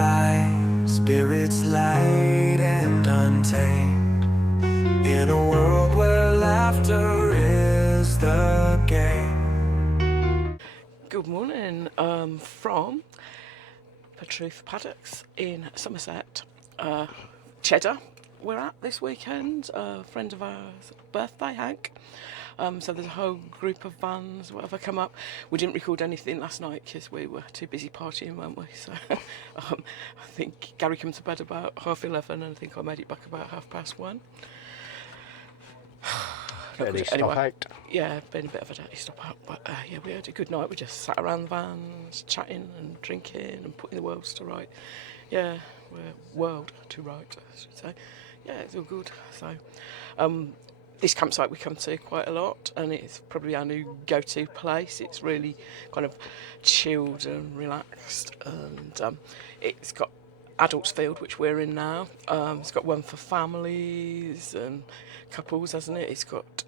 fly, spirits light and untamed, in a world where laughter is the game. Good morning from Petruth Paddocks in Somerset. Cheddar we're at this weekend, a friend of ours' birthday, Hank. So there's a whole group of vans, whatever, come up. We didn't record anything last night because we were too busy partying, weren't we? So I think Gary came to bed about 11:30 and I think I made it back about 1:30. Dirty stop out. Yeah, been a bit of a dirty stop out, but yeah, we had a good night. We just sat around the vans, chatting and drinking and putting the worlds to right. Yeah, world to right, I should say. Yeah, it's all good. So, this campsite we come to quite a lot, and it's probably our new go-to place. It's really kind of chilled and relaxed, and it's got adults field, which we're in now. It's got one for families and couples, hasn't it? It's got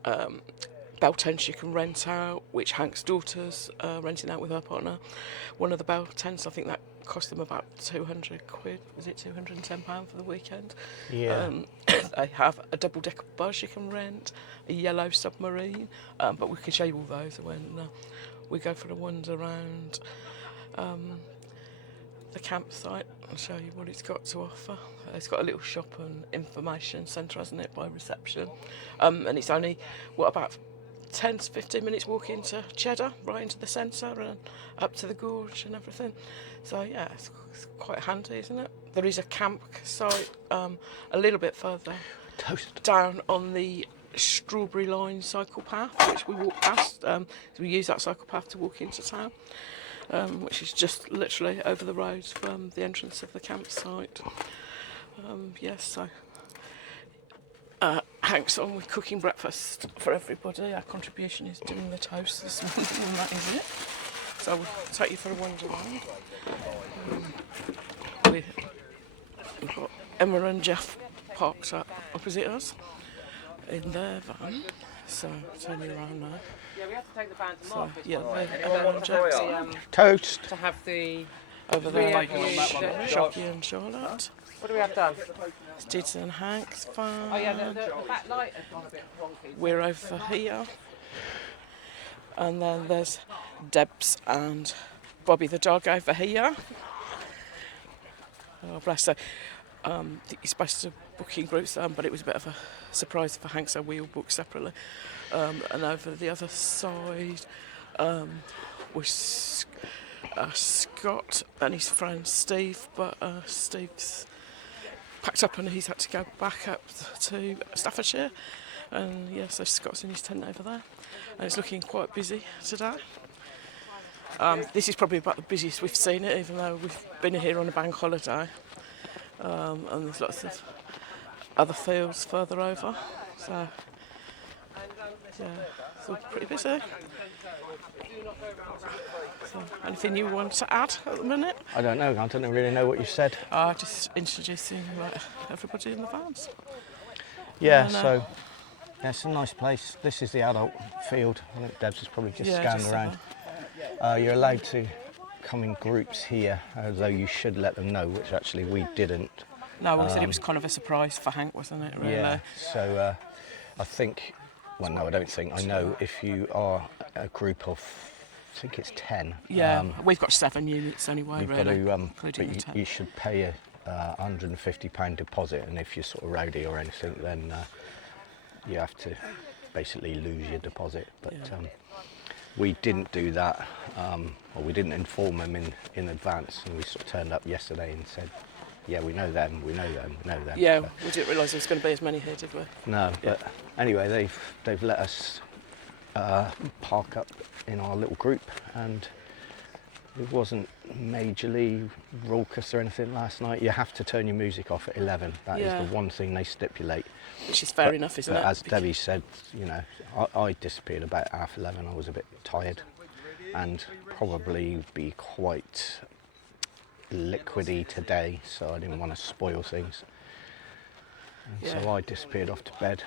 bell tents you can rent out, which Hank's daughter's renting out with her partner. One of the bell tents, I think that cost them about £200. Was it £210 for the weekend? Yeah. They have a double-decker bus you can rent, a yellow submarine, but we can show you all those when we go for a wander around the campsite and show you what it's got to offer. It's got a little shop and information centre, hasn't it, by reception, and it's only about 10 to 15 minutes walk into Cheddar, right into the centre and up to the gorge and everything. So yeah, it's quite handy, isn't it? There is a campsite a little bit further down on the Strawberry Line cycle path, which we walk past. So we use that cycle path to walk into town, which is just literally over the road from the entrance of the campsite. Yes, so Hank's on with cooking breakfast for everybody. Our contribution is doing the toast this morning, and that is it. So we'll take you for a wander around. We've got Emma and Geoff parked up opposite us in their van. So turn you around now. Yeah, we have to take the van to So market. yeah, Emma and Geoff Toast. To have the... over there, like Yeah. Shocky and Charlotte. What do we have done? It's Did's and Hank's van. Oh yeah, the back light has gone a bit wonky. We're over here. And then there's Debs and Bobby the dog over here. Oh, bless her. He's supposed to book in groups, but it was a bit of a surprise for Hank, so we all booked separately. And over the other side was Scott and his friend Steve, but Steve's packed up and he's had to go back up to Staffordshire. And yeah, so Scott's in his tent over there. And it's looking quite busy today. This is probably about the busiest we've seen it, even though we've been here on a bank holiday. And there's lots of other fields further over. So, yeah, it's all pretty busy. So, anything you want to add at the minute? I don't know. I don't really know what you said. Just introducing everybody in the vans. Yeah, so yeah, it's a nice place. This is the adult field. I think Debs has probably just scanned around. You're allowed to come in groups here, although you should let them know, which actually we didn't. No, we said it was kind of a surprise for Hank, wasn't it, really? Yeah, so I think, well, no, I don't think. I know if you are a group of, I think it's 10. Yeah, we've got 7 units anyway, you've really. got to, but you should pay a £150 deposit, and if you're sort of rowdy or anything, then you have to basically lose your deposit. But we didn't do that, or we didn't inform them in advance, and we sort of turned up yesterday and said, yeah, we know them. Yeah, so we didn't realise there was going to be as many here, did we? No, but anyway, they've let us park up in our little group, and it wasn't majorly raucous or anything last night. You have to turn your music off at 11. That is the one thing they stipulate. Which is fair enough, isn't it? As Debbie said, you know, I disappeared about 11:30. I was a bit tired and probably be quite liquidy today, so I didn't want to spoil things. And so I disappeared off to bed.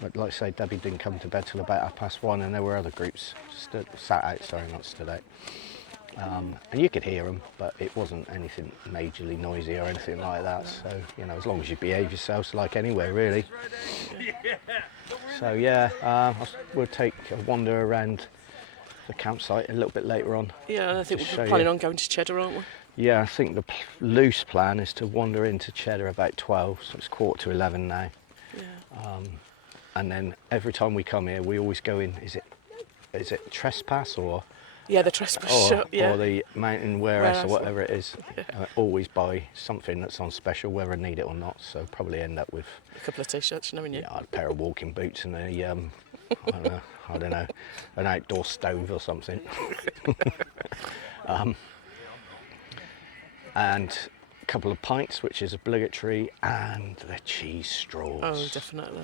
But like I say, Debbie didn't come to bed till about 1:30, and there were other groups sat out, not stood out. And you could hear them, but it wasn't anything majorly noisy or anything like that. So, you know, as long as you behave yourselves, like anywhere really. So yeah, we'll take a wander around the campsite a little bit later on. Yeah, and I think Just we're show planning you. on going to Cheddar, aren't we? Yeah, I think the loose plan is to wander into Cheddar about 12, so it's 10:45 now. Yeah. And then every time we come here, we always go in, is it Trespass or Yeah, the trespass shop, yeah. or the Mountain Warehouse or Warehouse. whatever it is. Always buy something that's on special, whether I need it or not. So probably end up with A couple of t-shirts, knowing you. yeah, a pair of walking boots and a I don't know, an outdoor stove or something. And a couple of pints, which is obligatory, and the cheese straws. Oh, definitely.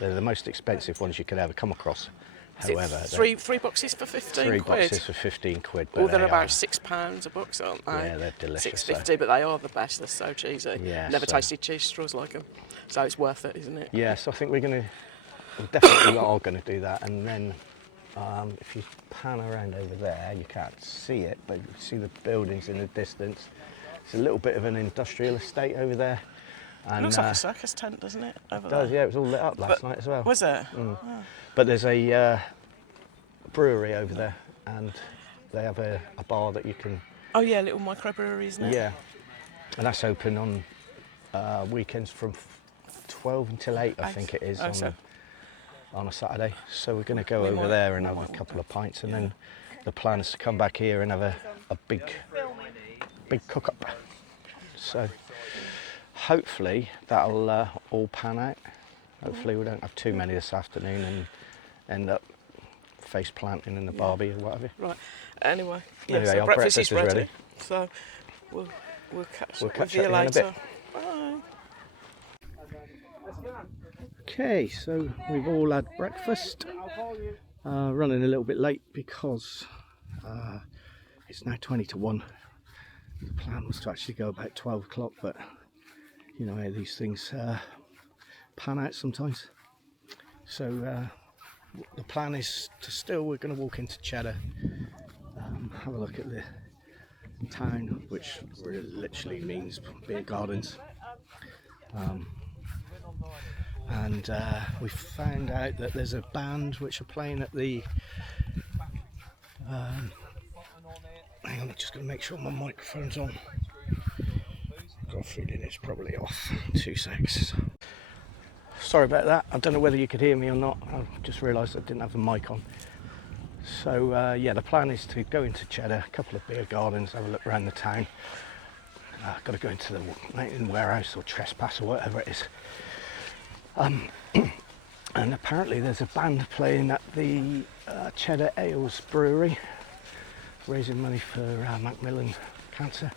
They're the most expensive ones you could ever come across. Is it However, three boxes for 15 three quid? boxes for 15 quid. Oh, But they're they about are- £6 a box, aren't they? Yeah, they're delicious. £6.50, but they are the best. They're so cheesy. Yeah, Never so- tasted cheese straws like them, so it's worth it, isn't it? Yeah, so I think we definitely are going to do that. And then if you pan around over there, you can't see it, but you see the buildings in the distance. It's a little bit of an industrial estate over there. It And looks like a circus tent, doesn't it? Over it does, there. yeah, it was all lit up last night as well. Was it? But there's a brewery over there, and they have a bar that you can, Oh yeah, little microbrewery, isn't it? yeah, and that's open on weekends from 12 until 8, I think it is, Oh, so- on a Saturday. So we're going to go We over might- there and have a couple of pints, and then the plan is to come back here and have a big cook-up. So hopefully that'll all pan out. Hopefully we don't have too many this afternoon and end up face planting in the barbie or whatever. Right. Anyway, yeah, Anyway, so our breakfast is breakfast is ready. ready. So we'll catch We'll up catch with you up in a later. bit. Bye. Okay, so we've all had breakfast. Running a little bit late because it's now 20 to 1. The plan was to actually go about 12 o'clock, but you know how these things pan out sometimes. So the plan is we're going to walk into Cheddar, have a look at the town, which literally means beer gardens. And we found out that there's a band which are playing at the hang on, I'm just going to make sure my microphone's on. Got a feeling it's probably off. 2 secs. Sorry about that. I don't know whether you could hear me or not. I just realised I didn't have the mic on. So yeah, the plan is to go into Cheddar, a couple of beer gardens, have a look around the town. Got to go into the Mountain Warehouse or Trespass or whatever it is. And apparently there's a band playing at the Cheddar Ales Brewery, raising money for Macmillan Cancer.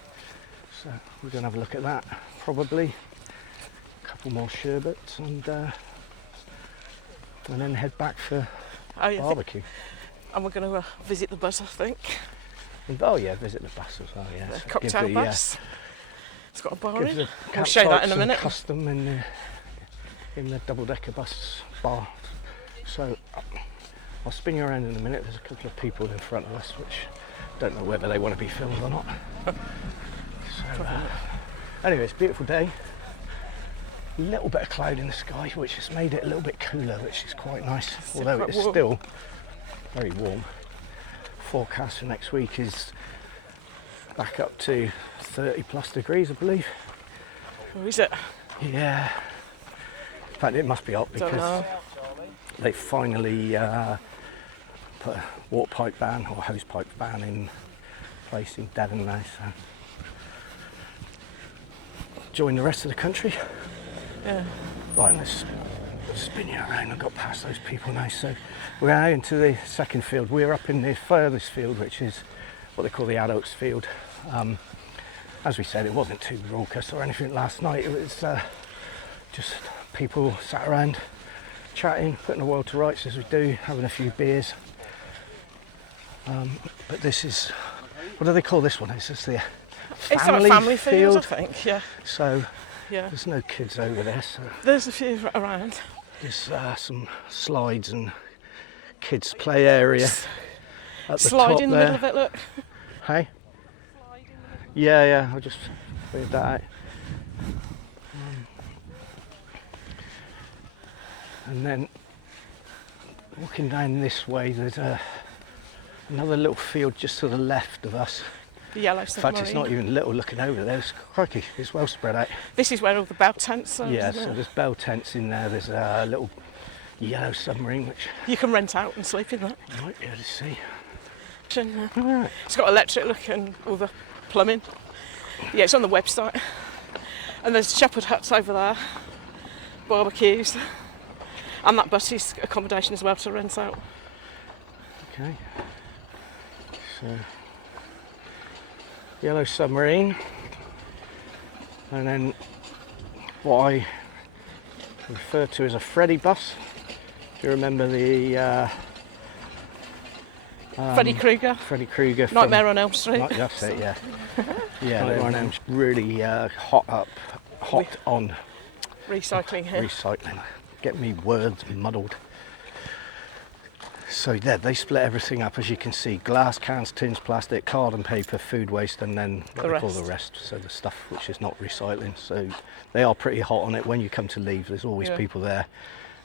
So we're going to have a look at that, probably. A couple more sherbets and then head back for Oh, yeah, barbecue. and we're going to visit the bus, I think. And, oh yeah, visit the bus as well, yeah. The So cocktail give the, bus. It's got a bar give in. the We'll show you that in a some minute. custom in the double-decker bus bar. So I'll spin you around in a minute. There's a couple of people in front of us which don't know whether they want to be filmed or not. So anyway, it's a beautiful day. A little bit of cloud in the sky, which has made it a little bit cooler, which is quite nice. Although quite it's warm. still very warm. Forecast for next week is back up to 30 plus degrees, I believe. Where is it? Yeah. In fact, it must be up Don't because know. they finally put a water pipe ban or hose pipe ban in place in Devon now. So join the rest of the country. Yeah. Right, let's spin you around. I've got past those people now. So we're now into the second field. We're up in the furthest field, which is what they call the adults field. As we said, it wasn't too raucous or anything last night. It was just people sat around chatting, putting the world to rights as we do, having a few beers. But this is, what do they call this one? It's just the It's like a family field, I think. Yeah. So Yeah. there's no kids over there. So There's a few around. there's some slides and kids play area at the Slide top in the there. middle of it, look. Hey? Yeah, I'll just figured that out. And then walking down this way, there's another little field just to the left of us. The yellow In submarine. fact, it's not even little looking over there. It's crikey, it's well spread out. This is where all the bell tents are. Yeah, isn't so it? there's bell tents in there. There's a little yellow submarine which You can rent out and sleep in that. you might be able to see. And, Alright. it's got electric look and all the plumbing. Yeah, it's on the website. And there's shepherd huts over there, barbecues, and that butty's accommodation as well to rent out. Okay. So, yellow submarine, and then what I refer to as a Freddy bus. Do you remember the Freddy Krueger, Freddy Krueger? Nightmare on Elm Street. That's it. Yeah. Yeah. Nightmare on Elm Street. Really hot on Recycling here. recycling. Get me words muddled. So yeah, they split everything up, as you can see: glass, cans, tins, plastic, card and paper, food waste, and then what they call the rest. So the stuff which is not recycling. So they are pretty hot on it. When you come to leave, there's always people there,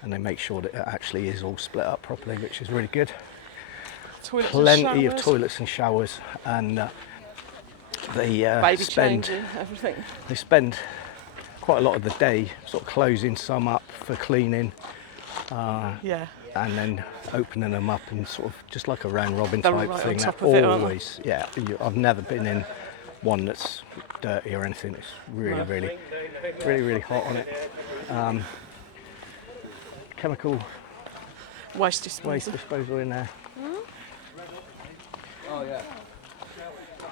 and they make sure that it actually is all split up properly, which is really good. Toilets Plenty and of showers, toilets and showers, and they baby spend changing, everything. they spend quite a lot of the day sort of closing some up for cleaning. Yeah. And then opening them up and sort of just like a round robin They're type right on thing. top They're of it, aren't they? always, yeah. I've never been in one that's dirty or anything. It's really, really hot on it. Chemical Waste disposal. waste disposal in there,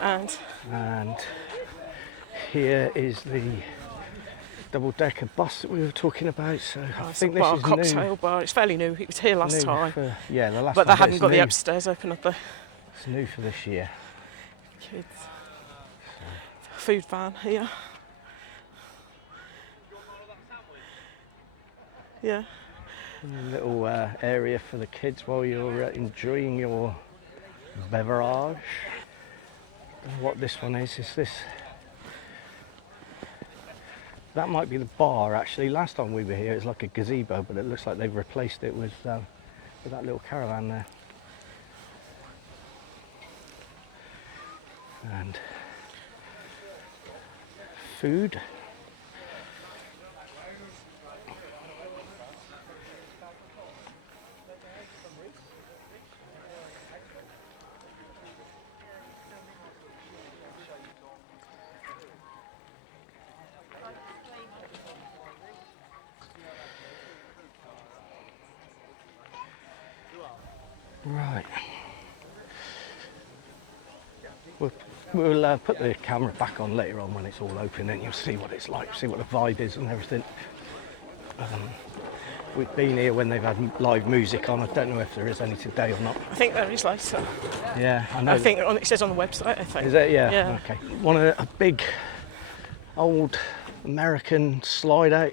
And and here is the double-decker bus that we were talking about. So I it's a think this bar, is cocktail bar. It's fairly new. It was here last new time, for, yeah, the last but they time, hadn't it's got the new. upstairs open up there. It's new for this year. Kids. Food van here. Yeah. A little area for the kids while you're enjoying your beverage. Don't know what this one is this? That might be the bar actually. Last time we were here it was like a gazebo, but it looks like they've replaced it with that little caravan there. And food. Right. We'll put the camera back on later on when it's all open, and you'll see what it's like, see what the vibe is and everything. We've been here when they've had live music on. I don't know if there is any today or not. I think there is later. Yeah, I know. I think it says on the website. I think. Is it? Yeah. Yeah. Okay. Want a big, old American slide-out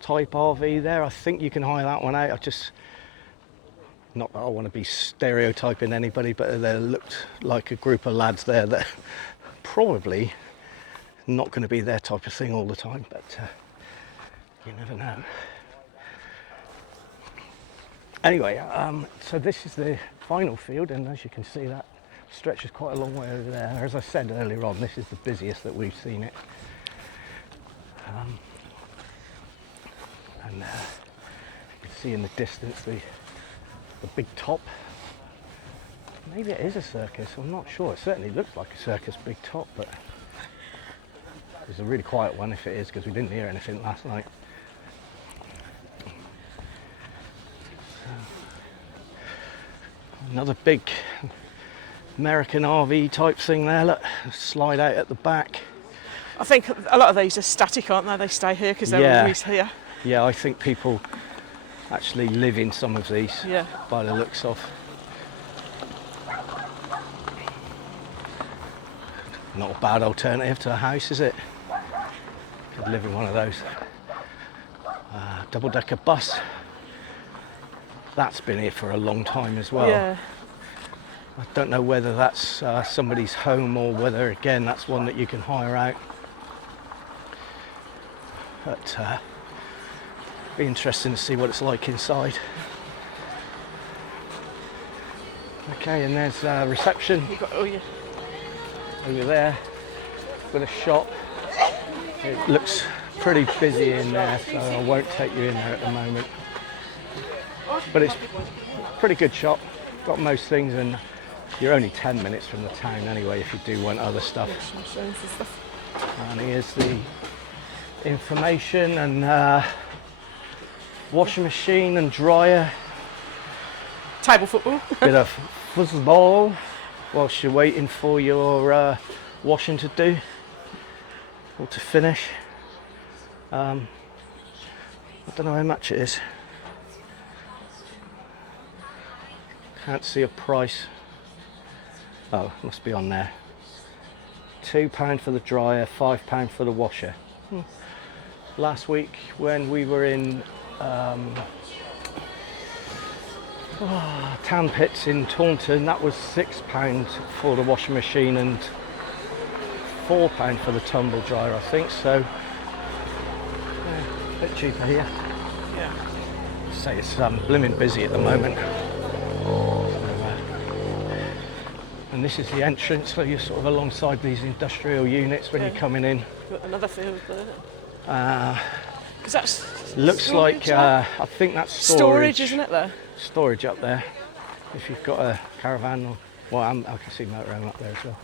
type RV there? I think you can hire that one out. Not that I want to be stereotyping anybody, but they looked like a group of lads there that probably not going to be their type of thing all the time, but you never know. Anyway, so this is the final field, and as you can see, that stretches quite a long way over there. As I said earlier on, this is the busiest that we've seen it. And you can see in the distance the big top. Maybe it is a circus, I'm not sure. It certainly looks like a circus big top, but it's a really quiet one if it is, because we didn't hear anything last night. Another big American RV type thing there, look, slide out at the back. I think a lot of these are static, aren't they? They stay here because they're always here. Yeah, I think people actually live in some of these, Yeah. by the looks of. Not a bad alternative to a house, is it? Could live in one of those. Double-decker bus. That's been here for a long time as well. Yeah. I don't know whether that's somebody's home or whether, again, that's one that you can hire out. But be interesting to see what it's like inside. Okay, and there's reception You got, oh yeah. over there with a shop. It looks pretty busy in there, so I won't take you in there at the moment. But it's a pretty good shop. Got most things, and you're only 10 minutes from the town anyway if you do want other stuff. And here's the information and washing machine and dryer. Table football. Bit of football whilst you're waiting for your washing to do or to finish. I don't know how much it is. Can't see a price. Oh, must be on there. £2 for the dryer, £5 for the washer. Last week when we were in Tan Pits in Taunton, that was £6 for the washing machine and £4 for the tumble dryer, I think. So a bit cheaper here. Yeah. Say it's blimmin' busy at the moment. And this is the entrance, so you're sort of alongside these industrial units when you're coming in. Got another field there. 'Cause that's Looks storage, like, I think that's storage. storage, isn't it there? Storage up there. If you've got a caravan, or, well, I can see motorhome up there as well.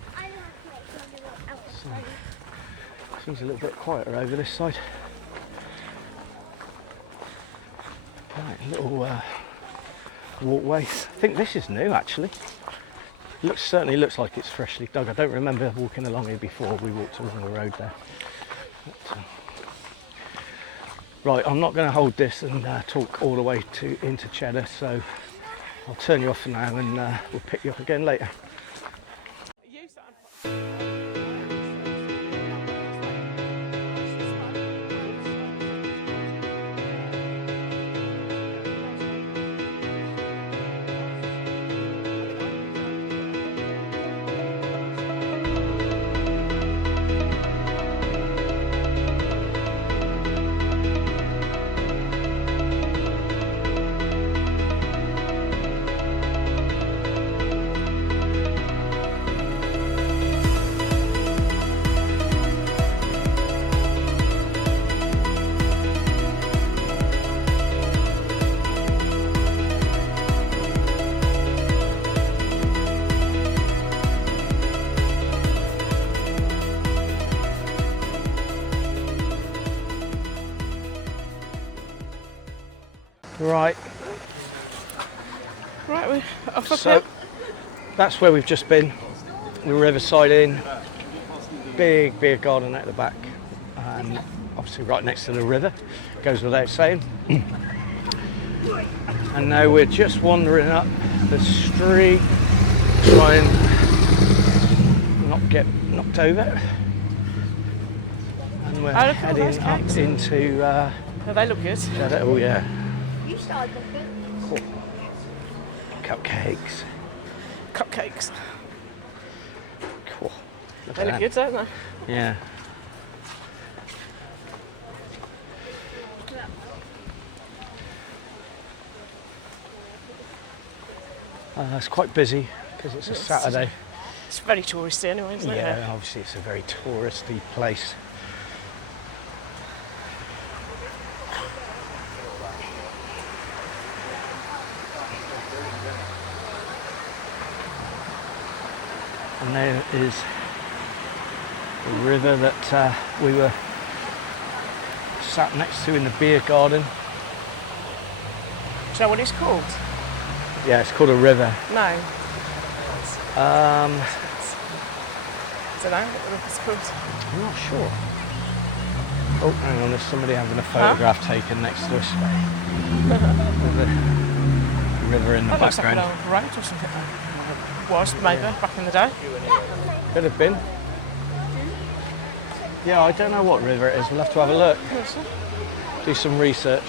So, seems a little bit quieter over this side. Right, little walkway. I think this is new actually. Certainly looks like it's freshly dug. I don't remember walking along here before. We walked along the road there. But, right, I'm not going to hold this and talk all the way into Cheddar, so I'll turn you off for now and we'll pick you up again later. Right, Right, we're off up so here. that's where we've just been. The Riverside Inn, big beer garden at the back, and obviously right next to the river, goes without saying. And now we're just wandering up the street, try and not get knocked over. And we're Oh, look at all those heading up cakes. into Oh, they look good. Cheddar. Oh yeah. Cool. Cupcakes. Cupcakes. Cool. Look They at look that. good, don't they? Yeah. It's quite busy because it's a Saturday. It's very touristy anyway, isn't it? Yeah, obviously it's a very touristy place. And there is the river that we were sat next to in the beer garden. Do you know what it's called? Yeah, it's called a river. No. Um, I don't know what it's called. I'm not sure. Oh, hang on, there's somebody having a photograph taken next to us. With the river in the That looks like an background. old road or something. Was maybe back in the day. Could have been. Yeah, I don't know what river it is. We'll have to have a look. Do some research.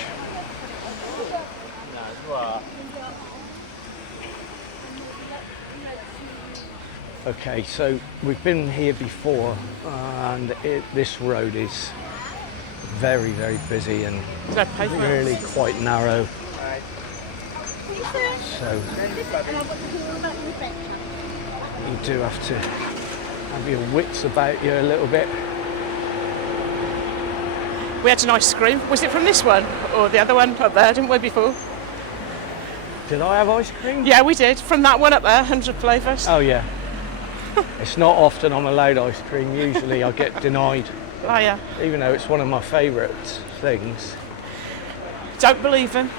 Okay, so we've been here before, and this road is very, very busy and There's no pavement. really quite narrow. So you do have to have your wits about you a little bit. We had an ice cream. Was it from this one or the other one up there? Didn't we before? Did I have ice cream? Yeah, we did. From that one up there, 100 flavours. Oh yeah. It's not often I'm allowed ice cream. Usually I get denied, Liar. even though it's one of my favourite things. Don't believe him.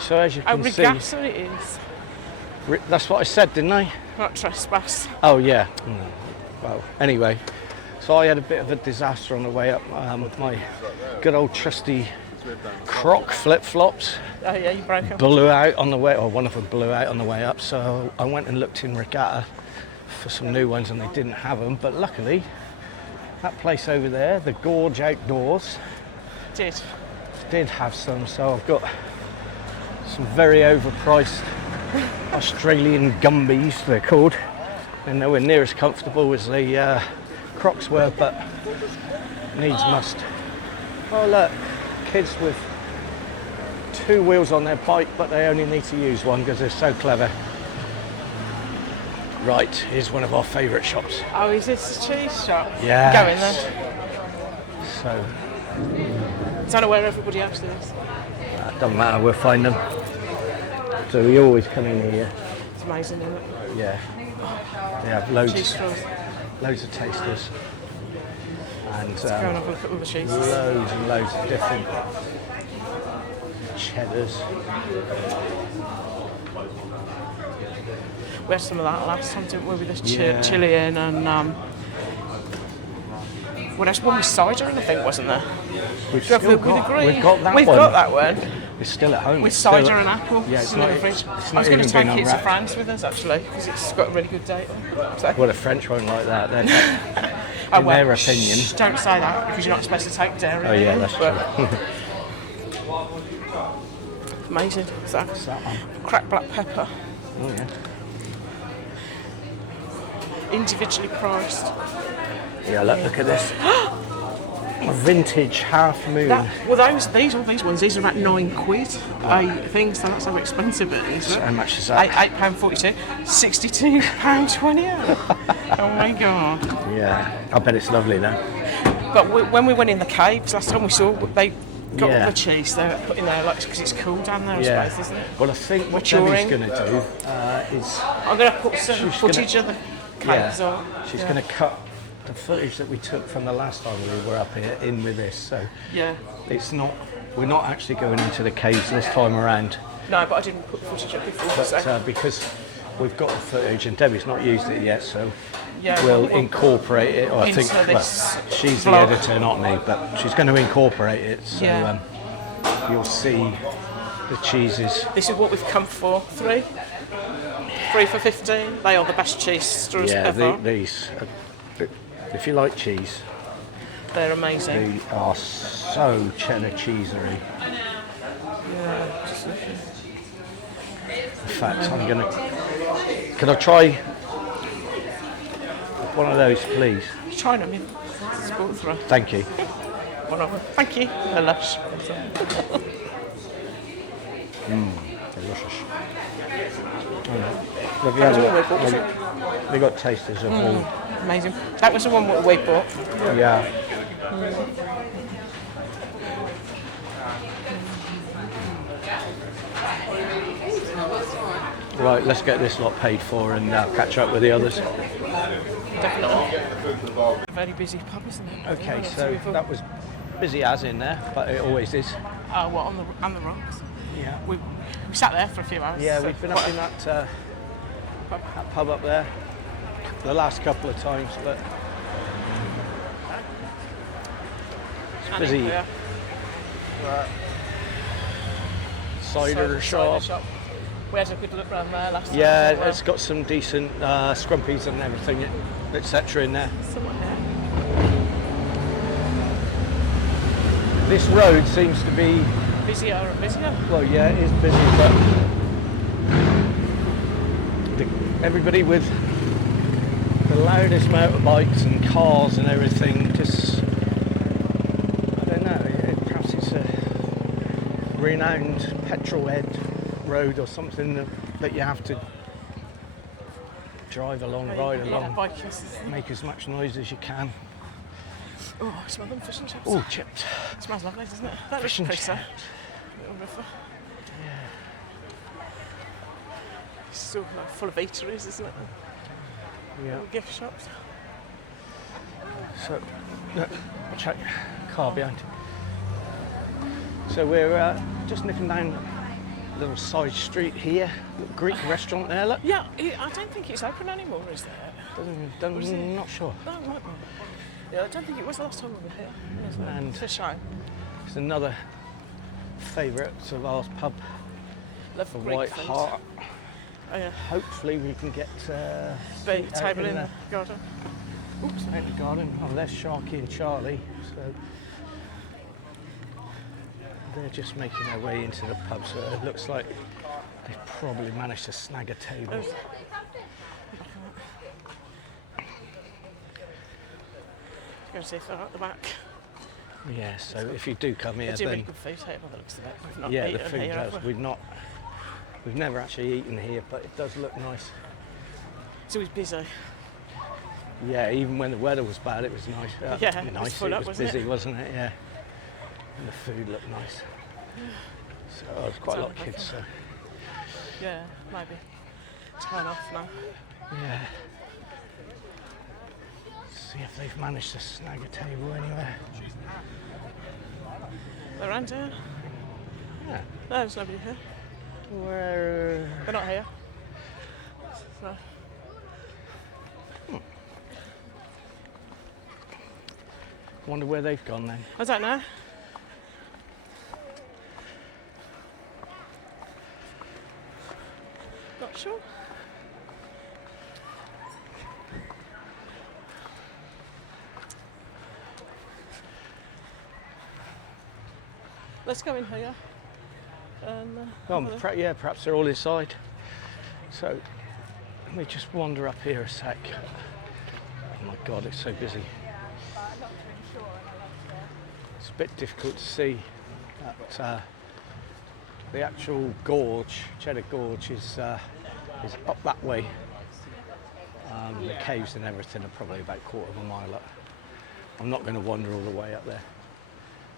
So as you Oh, can see, regatta it is. that's what I said, didn't I? Not trespass. Oh yeah. Well, anyway, so I had a bit of a disaster on the way up with my good old trusty Croc flip-flops. Oh yeah, you broke them. Blew out on the way, or one of them blew out on the way up. So I went and looked in Regatta for some new ones, and they didn't have them. But luckily, that place over there, the Gorge Outdoors, did have some. So I've got some very overpriced Australian Gumbies, they're called, and nowhere near as comfortable as the Crocs were, but needs must. Oh look, kids with 2 wheels on their bike, but they only need to use one because they're so clever. Right, here's one of our favourite shops. Oh, is this the cheese shop? Yeah. Go in there. So, I don't know where everybody else is. doesn't matter, we'll find them. So we always come in here. It's amazing, isn't it? Yeah. They have Cheese loads straws. of tasters. And Go and have a look at all the cheeses. loads and loads of different cheddars. We had some of that last time, didn't we, with the Yeah. chili in and well, there's one with cider in, I think, wasn't there? We've Do you have still the- with the got, green? we've got that We've one. got that one It's still at home. with It's still cider at- and apple. Yeah, it's in not, the it's, fridge. it's I was not going even to take been it to unwrapped. France with us actually because it's got a really good date on it. So, Well, the French won't like that. They're, oh, in well, their opinion. shh, don't say that because you're not supposed to take dairy. Oh yeah, in, that's but true. amazing. So, What's that one? cracked black pepper, Oh yeah. individually priced. Yeah, look at this. A vintage half moon. All these ones, these are about £9 a thing, so that's how expensive it is. How much is that? £8.42, £62.20. Oh my god! Yeah, I bet it's lovely now. But when we went in the caves last time, we saw they got Yeah. all the cheese they put in there, like because it's cool down there, I suppose, isn't it? Well, I think what Maturing. Debbie's going to do is I'm going to put some She's footage of the caves on. she's Yeah. going to cut the footage that we took from the last time we were up here in with this. So Yeah. we're not actually going into the caves this time around, No, but I didn't put footage up before. but So, because we've got the footage and Debbie's not used it yet, so yeah, we'll incorporate it. Or I into think this she's the vlog. editor, not me, but she's going to incorporate it. So Yeah. you'll see the cheeses. This is what we've come for. 3 for 15. They are the best cheese straws Yeah, ever. these. If you like cheese, They're amazing. they are so cheddar cheesery. Yeah, just looking. In fact, I'm gonna. Can I try one of those, please? Try them in. Sport throw. Thank you. One of them. Thank you. They're lush. Delicious. Have you had it? They got tasters of all. Amazing. That was the one that we bought. Yeah. Right, let's get this lot paid for and catch up with the others. Definitely. Very busy pub, isn't it? Okay, Yeah, so we've- that was busy as in there, but it always is. Oh, what, on the rocks? Yeah. We sat there for a few hours. Yeah, so we've been up in that pub up there the last couple of times, but it's busy. Yeah. Cider shop. We had a good look around there last time. Yeah, as well. it's got some decent scrumpies and everything, etc. in there. Someone there. This road seems to be, Busier and busier. well, yeah, it is busy, but everybody with the loudest motorbikes and cars and everything, just, I don't know, perhaps it's a renowned petrol head road or something that you have to drive along, ride along, make as much noise as you can. Oh, I smell them fish and chips. Oh, chips. It smells lovely, doesn't it? That Fish looks and pretty. chips. Little river. It's still like, full of eateries, isn't it? Yeah. Little gift shops. So, look, check car behind. So we're just nipping down a little side street here. Little Greek restaurant there, look. Yeah, I don't think it's open anymore, is there? Not sure. No, it might be. Yeah, I don't think it was the last time we were here. And it's a shame. it's another favourite of ours pub, Love for Greek White food. Hart. Oh yeah. Hopefully we can get Big seat out table in the garden. Oops, out in the garden. Oh, there's Sharky and Charlie. So they're just making their way into the pub. So it looks like they've probably managed to snag a table. Go and see if they're at the back. Yeah. So if you do come here, They do really then good food here by the looks of it. We've not yeah, the eaten food here, does. have we? We've never actually eaten here, but it does look nice. It's always busy. Yeah, even when the weather was bad, it was nice. Yeah, it was nice. full It up, was wasn't busy, it? wasn't it? Yeah. And the food looked nice. So there's quite a lot of kids. So Yeah, maybe. Turn off now. yeah. See if they've managed to snag a table anywhere. They're around here. Yeah. No, there's nobody here. Where? They're not here. So, Wonder where they've gone then. I don't know. Not sure. Let's go in here. Yeah, perhaps they're all inside. So let me just wander up here a sec. Oh my God, it's so busy. It's a bit difficult to see that the actual gorge, Cheddar Gorge, is up that way. The caves and everything are probably about a quarter of a mile up. I'm not going to wander all the way up there.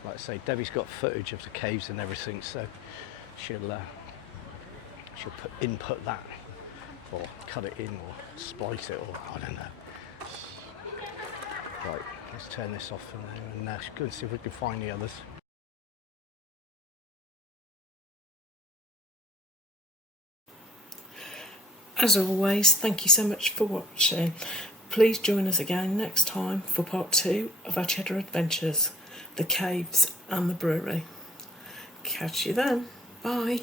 Like I say, Debbie's got footage of the caves and everything, so she'll input that, or cut it in, or splice it, or I don't know. Right, let's turn this off and then go and see if we can find the others. As always, thank you so much for watching. Please join us again next time for part 2 of our Cheddar adventures, the caves and the brewery. Catch you then. Bye.